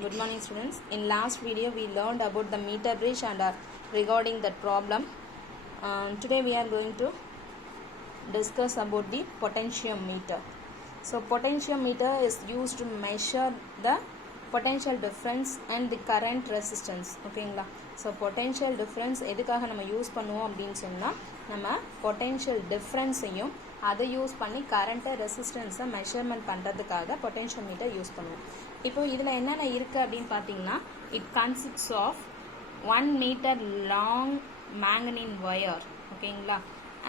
Good morning students. In last video we learned about the meter bridge and regarding that problem. Today we are going to discuss about the potentiometer. So potentiometer is used to measure the potential difference and the current resistance. Okay, so potential difference எதுக்காக நம்ம use பண்ணுவோம் அப்படின்னு சொன்னா நம்ம potential difference-ஐயும் அதை use பண்ணி கரண்ட்டை ரெசிஸ்டன்ஸை மெஷர்மெண்ட் பண்ணுறதுக்காக பொட்டென்ஷியோமீட்டர் யூஸ் பண்ணுவோம். இப்போ இதில் என்னென்ன இருக்குது அப்படின்னு பார்த்தீங்கன்னா, it consists of 1 metre long manganin wire. ஓகேங்களா,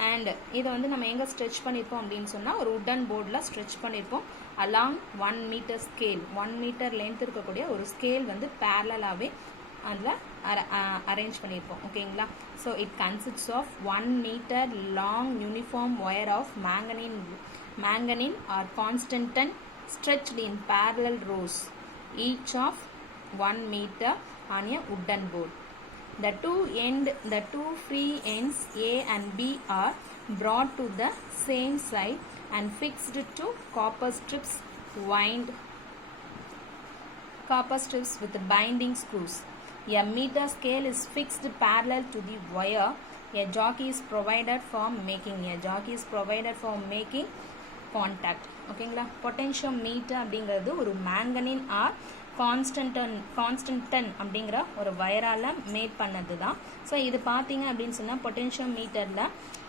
அண்ட் இதை வந்து நம்ம எங்கே ஸ்ட்ரெச் பண்ணியிருப்போம் அப்படின்னு சொன்னால் ஒரு உட்டன் போர்டில் ஸ்ட்ரெச் பண்ணியிருப்போம். Along 1 metre scale, 1 metre length இருக்கக்கூடிய ஒரு ஸ்கேல் வந்து பேரலாகவே அதில் அரேஞ்ச் பண்ணியிருப்போம். ஓகேங்களா, so it consists of 1 metre long uniform wire of manganine or constantan stretched in parallel rows, each of 1 meter on a wooden board. The two free ends A and B are brought to the same side and fixed to copper strips with binding screws. A meter scale is fixed parallel to the wire. A jockey is provided for making contact. ஓகேங்களா, potentiometer அப்படிங்கிறது ஒரு மேங்கனின் R Constantine அப்படிங்கிற ஒரு வயரால் mat பண்ணது தான். So இது பார்த்தீங்க அப்படின்னு சொன்னால் பொட்டென்ஷியோமீட்டரில்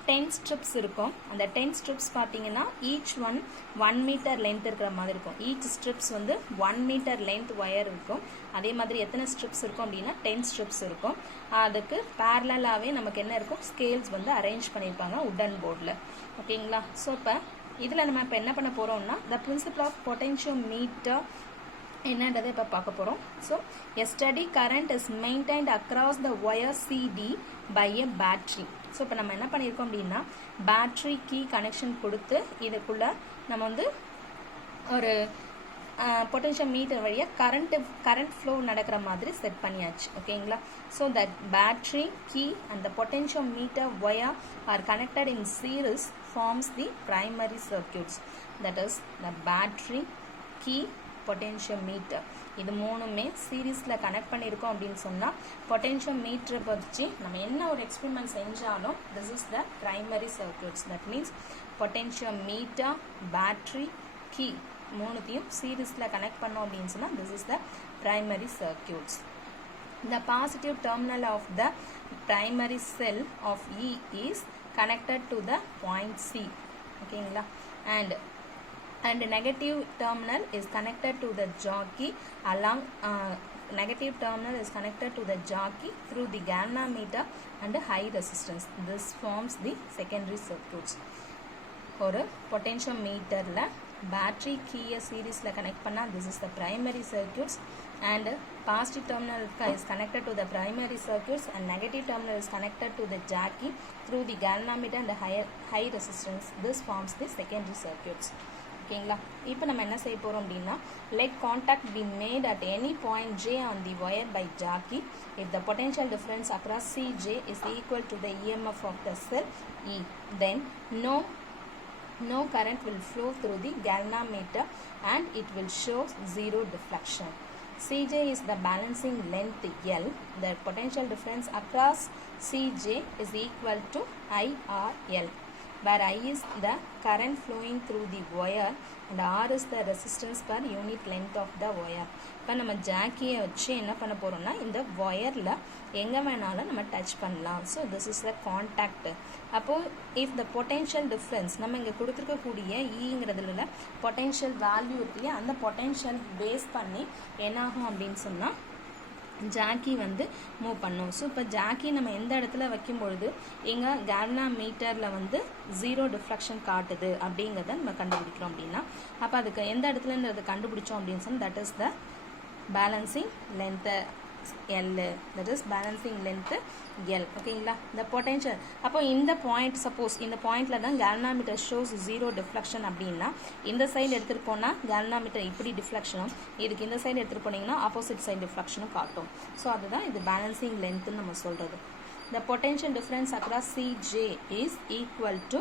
10 ஸ்ட்ரிப்ஸ் இருக்கும். அந்த 10 ஸ்ட்ரிப்ஸ் பார்த்தீங்கன்னா ஈச் 1 மீட்டர் லென்த் இருக்கிற மாதிரி இருக்கும். ஈச் ஸ்ட்ரிப்ஸ் வந்து 1 மீட்டர் லென்த் ஒயர் இருக்கும். அதே மாதிரி எத்தனை ஸ்ட்ரிப்ஸ் இருக்கும் அப்படின்னா 10 ஸ்ட்ரிப்ஸ் இருக்கும். அதுக்கு பேரலாகவே நமக்கு என்ன இருக்கும், ஸ்கேல்ஸ் வந்து அரேஞ்ச் பண்ணியிருப்பாங்க உட்டன் போர்டில். ஓகேங்களா, ஸோ இப்போ இதில் நம்ம இப்போ என்ன பண்ண போகிறோம்னா த பிரின்சிபல் ஆஃப் பொட்டென்ஷியோமீட்டர் என்னன்றதை இப்போ பார்க்க போகிறோம். So a steady current is maintained across the wire CD by a battery. ஸோ இப்போ நம்ம என்ன பண்ணியிருக்கோம் அப்படின்னா பேட்ரி கீ கனெக்ஷன் கொடுத்து இதுக்குள்ளே நம்ம வந்து ஒரு பொட்டென்ஷியோமீட்டர் வழியாக கரண்ட் ஃப்ளோ நடக்கிற மாதிரி செட் பண்ணியாச்சு. ஓகேங்களா, so that battery key and the potentiometer wire are connected in series forms the primary circuits. That is the battery key potentiometer இது மூணுமே சீரீஸில் கனெக்ட் பண்ணியிருக்கோம் அப்படின்னு சொன்னால் பொட்டென்ஷியோமீட்டரை பற்றி நம்ம என்ன ஒரு எக்ஸ்பெரிமெண்ட் செஞ்சாலும் this is the primary circuits. That means potentiometer, battery, key மூணுத்தையும் சீரீஸில் கனெக்ட் பண்ணோம் அப்படின்னு சொன்னால் this is the primary circuits. The positive terminal of the primary cell of E is connected to the point C. ஓகேங்களா, and negative terminal is connected to the jockey along negative terminal is connected to the jockey through the galvanometer and high resistance. This forms the secondary circuits. ஒரு பொட்டென்ஷியோமீட்டரில் battery கீயை சீரீஸில் connect பண்ணால் this is the primary circuits and positive terminal is connected to the primary circuits and negative terminal is connected to the jockey through the galvanometer and the high resistance. This forms the secondary circuits. ஓகேங்களா, இப்போ நம்ம என்ன செய்ய போகிறோம் அப்படின்னா let contact be made at any point J on the wire by jockey if the potential difference across CJ is equal to the EMF of the cell E, then no current will flow through the galvanometer and it will show zero deflection. CJ is the balancing length L. The potential difference across CJ is equal to IRL, where I is the current flowing through the wire and R is the resistance per unit length of the wire. இப்போ நம்ம ஜாக்கியை வச்சு என்ன பண்ண போகிறோம்னா இந்த ஒயரில் எங்கே வேணாலும் நம்ம டச் பண்ணலாம். So this is the contact. அப்போது இஃப் த பொட்டென்ஷியல் டிஃப்ரென்ஸ் நம்ம இங்கே கொடுத்துருக்கக்கூடிய ஈங்கிறதுல பொட்டென்ஷியல் வேல்யூ இருக்கு இல்லையா, அந்த பொட்டென்ஷியல் பேஸ் பண்ணி என்னாகும் அப்படின்னு சொன்னால் ஜாக்கி வந்து மூவ் பண்ணும். ஸோ இப்போ ஜாக்கி நம்ம எந்த இடத்துல வைக்கும்பொழுது எங்கள் கேல்வனோமீட்டரில் வந்து 0 டிஃப்ளெக்ஷன் காட்டுது அப்படிங்கிறத நம்ம கண்டுபிடிக்கிறோம் அப்படின்னா அப்போ அதுக்கு எந்த இடத்துலன்றதை கண்டுபிடிச்சோம் அப்படின்னு சொன்னால் that is the balancing length L. that is balancing length L. ஓகேங்களா, இந்த பொட்டென்ஷியல் அப்போ இந்த பாயிண்ட் சப்போஸ் இந்த பாயிண்டில் தான் கேல்வனோமீட்டர் ஷோஸ் 0 டிஃப்ளெக்ஷன் அப்படின்னா இந்த சைடு எடுத்துகிட்டு போனால் கேல்வனோமீட்டர் இப்படி டிஃப்ளெக்ஷனும், இதுக்கு இந்த சைடு எடுத்துகிட்டு போனீங்கன்னா ஆப்போசிட் சைடு டிஃப்ளெக்ஷனும் காட்டும். ஸோ அதுதான் இது பேலன்சிங் லென்த்துன்னு நம்ம சொல்கிறது. The potential difference across CJ is equal to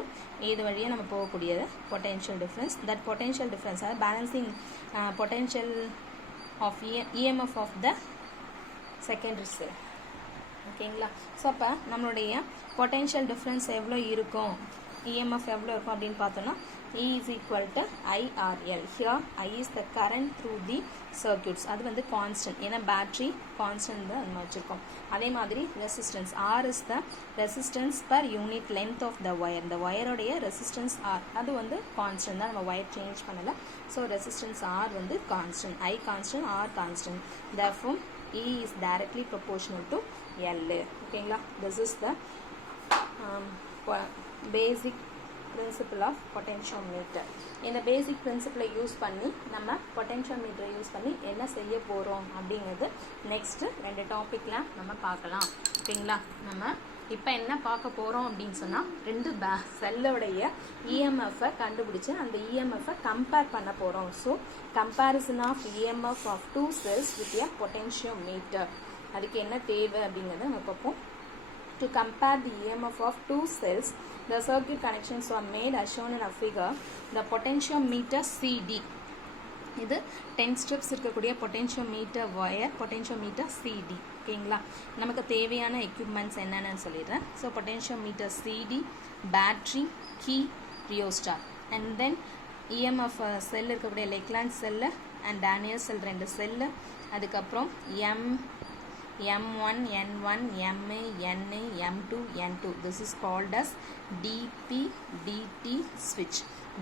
இது வழியாக நம்ம போகக்கூடியது potential difference. That potential difference balancing potential of EMF of the secondary cell. ஓகேங்களா? ஸோ அப்போ நம்மளுடைய பொட்டென்ஷியல் டிஃப்ரென்ஸ் எவ்வளோ இருக்கும், EMF எவ்வளோ இருக்கும் அப்படின்னு பார்த்தோன்னா E is equal to IRL. Here I is the current through the circuits. அது வந்து கான்ஸ்டன்ட், ஏன்னா பேட்ரி கான்ஸ்டன்ட் தான் நம்ம வச்சுருக்கோம். அதே மாதிரி resistance R is the resistance per unit length of the wire. இந்த ஒயரோடைய ரெசிஸ்டன்ஸ் R அது வந்து கான்ஸ்டன்ட் தான், நம்ம ஒயர் சேஞ்ச் பண்ணலை. ஸோ ரெசிஸ்டன்ஸ் R வந்து constant, I constant, R constant. Therefore E is directly proportional to L. ஓகேங்களா? This is the basic principle of potentiometer. இந்த பேசிக் பிரின்சிபிளை use பண்ணி நம்ம பொட்டென்ஷியோமீட்டரை யூஸ் பண்ணி என்ன செய்ய போகிறோம் அப்படிங்கிறது நெக்ஸ்ட்டு 2 டாப்பிக்கில் நம்ம பார்க்கலாம். ஓகேங்களா? நம்ம இப்போ என்ன பார்க்க போகிறோம் அப்படின்னு சொன்னால் 2 செல்லோடைய இஎம்எஃப்பை கண்டுபிடிச்சி அந்த இஎம்எஃப்பை கம்பேர் பண்ண போகிறோம். So comparison of EMF of 2 cells with a potentiometer. அதுக்கு என்ன தேவை அப்படிங்கிறத நம்ம பார்ப்போம். To compare the EMF of 2 cells, the circuit connections are made as shown in a figure. The potentiometer CD. இது 10 steps இருக்கக்கூடிய பொட்டென்ஷியோமீட்டர் ஒயர், பொட்டென்ஷியோமீட்டர் CD. ஓகேங்களா? நமக்கு தேவையான எக்யூப்மெண்ட்ஸ் என்னென்னு சொல்லிடுறேன். So potentiometer CD, battery, key, rheostat, and then EMF cell இருக்கக்கூடிய Leclanche cell and Daniell cell 2 cell, அதுக்கப்புறம் M1, N1, MA, NA, M2, N2. This is called as DP-DT switch.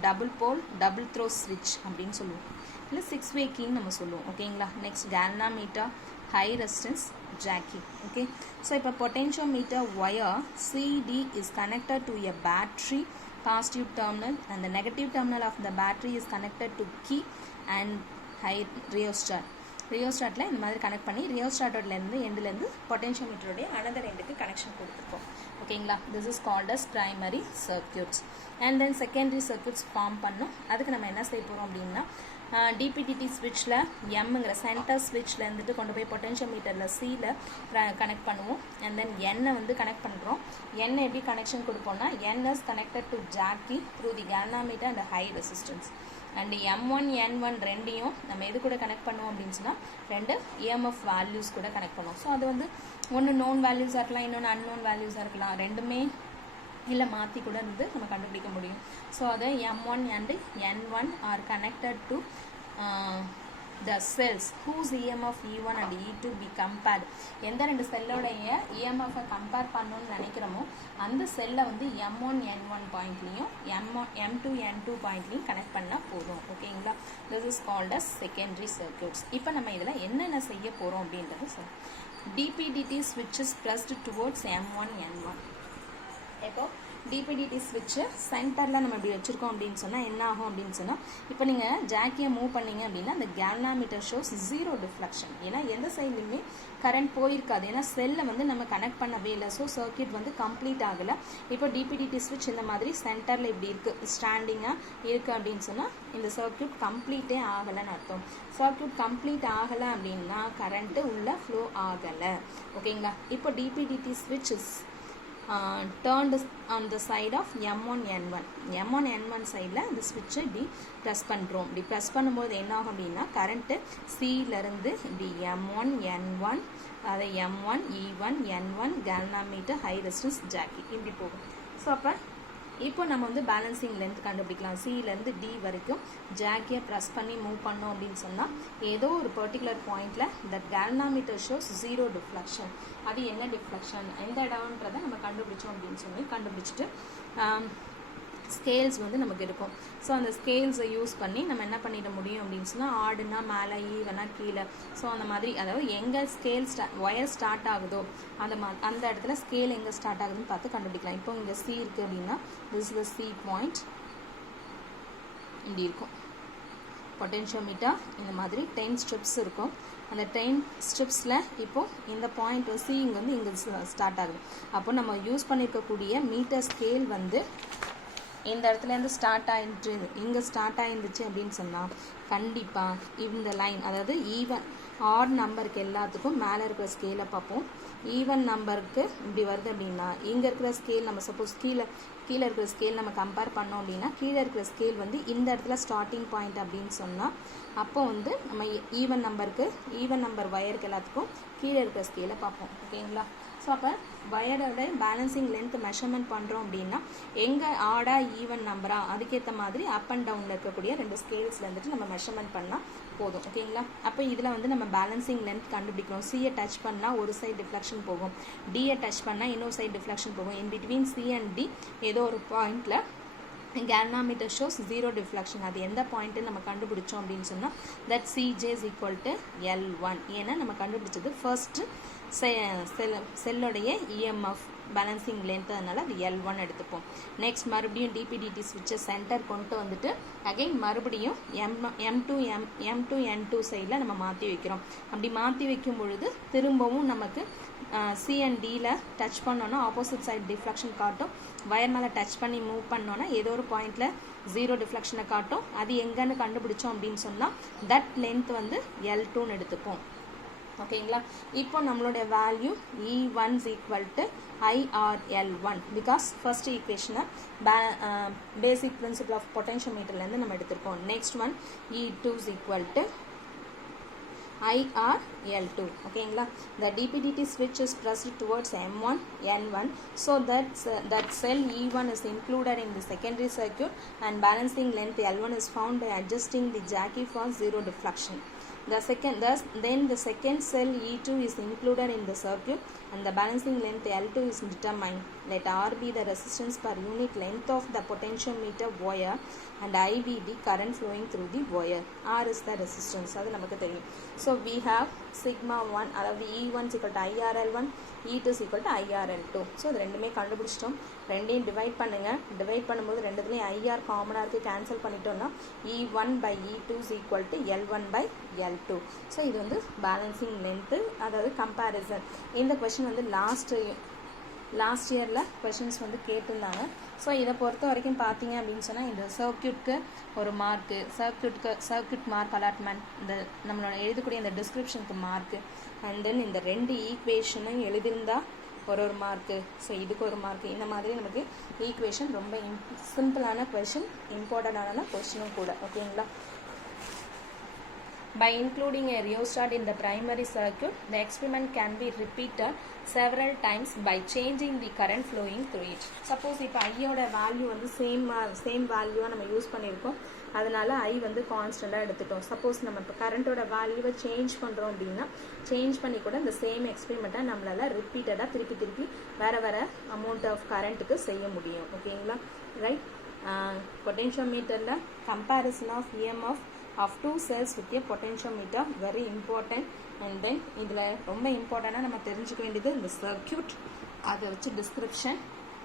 Double pole, double throw switch அப்படின்னு சொல்லுவோம். இல்லை 6-way கீன்னு நம்ம சொல்லுவோம். ஓகேங்களா? Next galvanometer, high resistance, jackie. Okay. So இப்போ potentiometer wire CD is connected to a battery positive terminal and the negative terminal of the battery is connected to key and high rheostat. ரியோஸ்டாட்டில் இந்த மாதிரி connect பண்ணி ரியோஸ்டாட்டோட்லேருந்து எண்டுலேருந்து பொட்டென்ஷியோமீட்டருடைய another எண்டுக்கு connection கொடுத்துருக்கோம். ஓகேங்களா? This is called as primary circuits. And then secondary circuits form பண்ணோம். அதுக்கு நம்ம என்ன செய்ய போகிறோம் அப்படின்னா டிபிடிடி ஸ்விட்சில் எம்ங்கிற சென்டர் ஸ்விட்சில் இருந்துட்டு கொண்டு போய் பொட்டென்ஷியோமீட்டரில் சியில் கனெக்ட் பண்ணுவோம். அண்ட் தென் எண்ணை வந்து கனெக்ட் பண்ணுறோம். எண்ணை எப்படி கனெக்ஷன் கொடுப்போம்னா N is connected to jockey through the galvanometer and high resistance. And M1, N1 ரெண்டையும் நம்ம எது கூட கனெக்ட் பண்ணுவோம் அப்படின்னு சொன்னால் 2 EMF வேல்யூஸ் கூட கனெக்ட் பண்ணுவோம். ஸோ அது வந்து ஒன்று நோன் வேல்யூஸாக இருக்கலாம், இன்னொன்று அன்னோன் வேல்யூஸாக இருக்கலாம். ரெண்டுமே இல்லை மாற்றி கூட இருந்து நம்ம கண்டுபிடிக்க முடியும். ஸோ அது M1 and N1 are connected to the cells whose EMF E1 and E2 be compared. எந்த 2 செல்லோடைய EMF கம்பேர் பண்ணணும்னு நினைக்கிறோமோ அந்த செல்லை வந்து M1, N1 பாயிண்ட்லையும் M2, N2 பாயிண்ட்லையும் connect பண்ணால் போதும். ஓகேங்களா? This is called as secondary circuits. இப்போ நம்ம இதில் என்னென்ன செய்ய போகிறோம் அப்படின்றது sir. DP-DT switch is pressed towards M1, N1. இப்போ டிபிடிடி ஸ்விட்சு சென்டரில் நம்ம இப்படி வச்சுருக்கோம் அப்படின்னு சொன்னால் என்ன ஆகும் அப்படின்னு சொன்னால் இப்போ நீங்கள் ஜாக்கியை மூவ் பண்ணிங்க அப்படின்னா அந்த galvanometer ஷோஸ் 0 டிஃப்ளெக்ஷன். ஏன்னா எந்த சைட்லையுமே கரண்ட் போயிருக்காது, ஏன்னா செல்லை வந்து நம்ம கனெக்ட் பண்ணவே இல்லை. ஸோ சர்க்யூட் வந்து கம்ப்ளீட் ஆகலை. இப்போ டிபிடிடி ஸ்விட்ச் இந்த மாதிரி சென்டரில் இப்படி இருக்குது, ஸ்டாண்டிங்காக இருக்குது அப்படின்னு சொன்னால் இந்த சர்க்யூட் கம்ப்ளீட்டே ஆகலைன்னு அர்த்தம். சர்க்யூட் கம்ப்ளீட் ஆகலை அப்படின்னா கரண்ட்டு உள்ளே ஃப்ளோ ஆகலை. ஓகேங்களா? இப்போ டிபிடிடி ஸ்விட்ச் turned on the side of M1, N1. M1, N1 சைடில் இந்த ஸ்விட்சை இப்படி ப்ரெஸ் பண்ணுறோம். இப்படி ப்ரெஸ் பண்ணும்போது என்ன ஆகும் அப்படின்னா கரண்ட்டு சியிலேருந்து இப்படி M1, N1, அதை M1, E1, N1, galvanometer, high resistance, Jackie இப்படி போகும். ஸோ அப்போ இப்போ நம்ம வந்து பேலன்சிங் லென்த் கண்டுபிடிக்கலாம். சியிலேருந்து டி வரைக்கும் ஜாக்கியை ப்ரெஸ் பண்ணி மூவ் பண்ணோம் அப்படின்னு சொன்னால் ஏதோ ஒரு பர்டிகுலர் பாயிண்டில் தட் galvanometer ஷோஸ் 0 டிஃப்ளெக்ஷன். அது என்ன டிஃப்ளெக்ஷன் எந்த இடம்ன்றதை நம்ம கண்டுபிடிச்சோம் அப்படின்னு சொல்லி கண்டுபிடிச்சிட்டு ஸ்கேல்ஸ் வந்து நமக்கு இருக்கும். ஸோ அந்த ஸ்கேல்ஸை யூஸ் பண்ணி நம்ம என்ன பண்ணிட முடியும் அப்படின்னு சொன்னால் ஆடுனா மேலே, ஈவனா கீழே. ஸோ அந்த மாதிரி அதாவது எங்கே ஸ்கேல் ஒயர் ஸ்டார்ட் ஆகுதோ அந்த இடத்துல ஸ்கேல் எங்கே ஸ்டார்ட் ஆகுதுன்னு பார்த்து கண்டுபிடிக்கலாம். இப்போ இங்கே சி இருக்குது அப்படின்னா this is the C point. இப்படி இருக்கும் பொட்டென்ஷியோமீட்டர். இந்த மாதிரி 10 ஸ்ட்ரிப்ஸ் இருக்கும். அந்த 10 ஸ்ட்ரிப்ஸில் இப்போது இந்த பாயிண்ட் சி இங்கே வந்து இங்கே ஸ்டார்ட் ஆகுது. அப்போ நம்ம யூஸ் பண்ணியிருக்கக்கூடிய மீட்டர் ஸ்கேல் வந்து இந்த இடத்துலேருந்து ஸ்டார்ட் ஆகிட்டு இங்கே ஸ்டார்ட் ஆகிருந்துச்சு அப்படின்னு சொன்னால் கண்டிப்பாக இந்த லைன், அதாவது ஈவன் ஆட் நம்பருக்கு எல்லாத்துக்கும் மேலே இருக்கிற ஸ்கேலை பார்ப்போம். ஈவன் நம்பருக்கு இப்படி வருது அப்படின்னா இங்கே இருக்கிற ஸ்கேல் நம்ம சப்போஸ் கீழே இருக்கிற ஸ்கேல் நம்ம கம்பேர் பண்ணோம் அப்படின்னா கீழே இருக்கிற ஸ்கேல் வந்து இந்த இடத்துல ஸ்டார்டிங் பாயிண்ட் அப்படின்னு சொன்னால் அப்போ வந்து நம்ம ஈவன் நம்பர் வயருக்கு எல்லாத்துக்கும் கீழே இருக்கிற ஸ்கேலை பார்ப்போம். ஓகேங்களா? ஸோ அப்போ வயரோட பேலன்சிங் லென்த் மெஷர்மெண்ட் பண்ணுறோம் அப்படின்னா எங்கே ஆடா ஈவன் நம்பரா அதுக்கேற்ற மாதிரி அப் அண்ட் டவுனில் இருக்கக்கூடிய 2 ஸ்கேல்ஸில் வந்துட்டு நம்ம மெஷர்மெண்ட் பண்ணால் போதும். ஓகேங்களா? அப்போ இதில் வந்து நம்ம பேலன்சிங் லென்த் கண்டுபிடிக்கிறோம். சியை டச் பண்ணால் ஒரு சைடு டிஃப்ளெக்ஷன் போகும், டியை டச் பண்ணால் இன்னொரு சைடு டிஃப்ளெக்ஷன் போகும். In between C and D ஏதோ ஒரு பாயிண்டில் galvanometer shows 0 deflection. அது எந்த பாயிண்ட் நம்ம கண்டுபிடிச்சோம் அப்படின்னு சொன்னால் that Cj is equal to L1. ஏன்னா நம்ம கண்டுபிடிச்சது ஃபர்ஸ்ட் செல்லுடைய EMF பேலன்சிங் லென்த், அதனால அது L1 எடுத்துப்போம். நெக்ஸ்ட் மறுபடியும் டிபிடிடி ஸ்விட்சை சென்டர் கொண்டு வந்துட்டு அகைன் மறுபடியும் M2 N2 சைடில் நம்ம மாற்றி வைக்கிறோம். அப்படி மாற்றி வைக்கும் பொழுது திரும்பவும் நமக்கு சி அண்ட் டியில் டச் பண்ணோன்னா ஆப்போசிட் சைட் டிஃப்ளெக்ஷன் காட்டும். வயர் மேலே டச் பண்ணி மூவ் பண்ணோன்னா ஏதோ ஒரு பாயிண்டில் 0 டிஃப்ளெக்ஷனை காட்டும். அது எங்கன்னு கண்டுபிடிச்சோம் அப்படின்னு சொன்னால் தட் லென்த் வந்து L2ன்னு எடுத்துப்போம். ஓகேங்களா? இப்போ நம்மளுடைய value E1 is equal to IRL1 because first ஈக்குவேஷனை பேசிக் பிரின்சிபல் ஆஃப் பொட்டென்ஷியோமீட்டர்லேருந்து நம்ம எடுத்திருக்கோம். Next one E2 is equal to IRL2. ஓகேங்களா? the DPDT switch is pressed towards M1 N1 so that cell E1 is included in the secondary circuit and balancing length L1 is found by adjusting the jacky for 0 deflection. Then the second cell E2 is included in the circuit and the balancing length L2 is determined. Let R be the resistance per unit length of the potentiometer wire and I be the current flowing through the wire. R is the resistance. அது நமக்கு தெரியும். So we have sigma 1 அதாவது E1 is equal to IRL1, E2 is equal to IRL2. So இது ரெண்டுமே கண்டுபிடிச்சிட்டோம். ரெண்டையும் divide பண்ணுங்க. Divide பண்ணும்போது ரெண்டுத்துலேயும் IR காமனாக இருக்குது, கேன்சல் பண்ணிட்டோம்னா E1 by E2 is equal to L1 by L2. So இது வந்து பேலன்சிங் லென்த்து, அதாவது கம்பேரிசன். இந்த கொஷின் வந்து லாஸ்ட் இயரில் கொஷின்ஸ் வந்து கேட்டிருந்தாங்க. ஸோ இதை பொறுத்த வரைக்கும் பார்த்தீங்க அப்படின்னு சொன்னால் இந்த சர்க்யூட்க்கு ஒரு மார்க்கு, சர்க்யூட் மார்க் அலாட்மெண்ட், இந்த நம்மளோட எழுதக்கூடிய இந்த டிஸ்கிரிப்ஷனுக்கு மார்க்கு, அண்ட் தென் இந்த 2 ஈக்குவேஷனும் எழுதியிருந்தால் ஒரு மார்க்கு, ஸோ இதுக்கு ஒரு மார்க்கு. இந்த மாதிரி நமக்கு ஈக்குவேஷன் ரொம்ப சிம்பிளான கொஷின், இம்பார்ட்டண்டான கொஷினும் கூட. ஓகேங்களா? By including a rheostat in the primary circuit, the experiment can be repeated several times by changing the current flowing through it. Suppose இப்போ ஐயோட வேல்யூ வந்து சேம் வேல்யூவாக நம்ம யூஸ் பண்ணியிருக்கோம், அதனால ஐ வந்து கான்ஸ்டண்ட்டாக எடுத்துட்டோம். சப்போஸ் நம்ம இப்போ கரண்ட்டோட வேல்யூவை சேஞ்ச் பண்ணுறோம் அப்படின்னா சேஞ்ச் பண்ணி கூட இந்த சேம் எக்ஸ்பெரிமெண்ட்டை நம்மளால் ரிப்பீட்டடாக திருப்பி வேறு அமௌண்ட் ஆஃப் கரண்ட்டுக்கு செய்ய முடியும். ஓகேங்களா? ரைட். பொட்டென்ஷியோமீட்டரில் comparison of EMF of 2 cells with a potentiometer very important. and then இதில் ரொம்ப இம்பார்ட்டண்டாக நம்ம தெரிஞ்சுக்க வேண்டியது இந்த சர்க்யூட், அதை வச்சு description,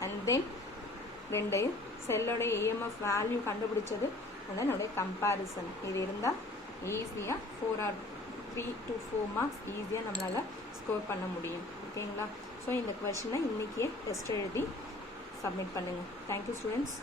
and then 2 செல்லோடைய EMF value கண்டுபிடிச்சது, and then உடைய கம்பேரிசன். இது இருந்தால் ஈஸியாக 4 or 3 to 4 மார்க்ஸ் ஈஸியாக நம்மளால் ஸ்கோர் பண்ண முடியும். ஓகேங்களா? ஸோ இந்த கொஷினை இன்றைக்கே டெஸ்ட் எழுதி சப்மிட் பண்ணுங்கள். Thank you students.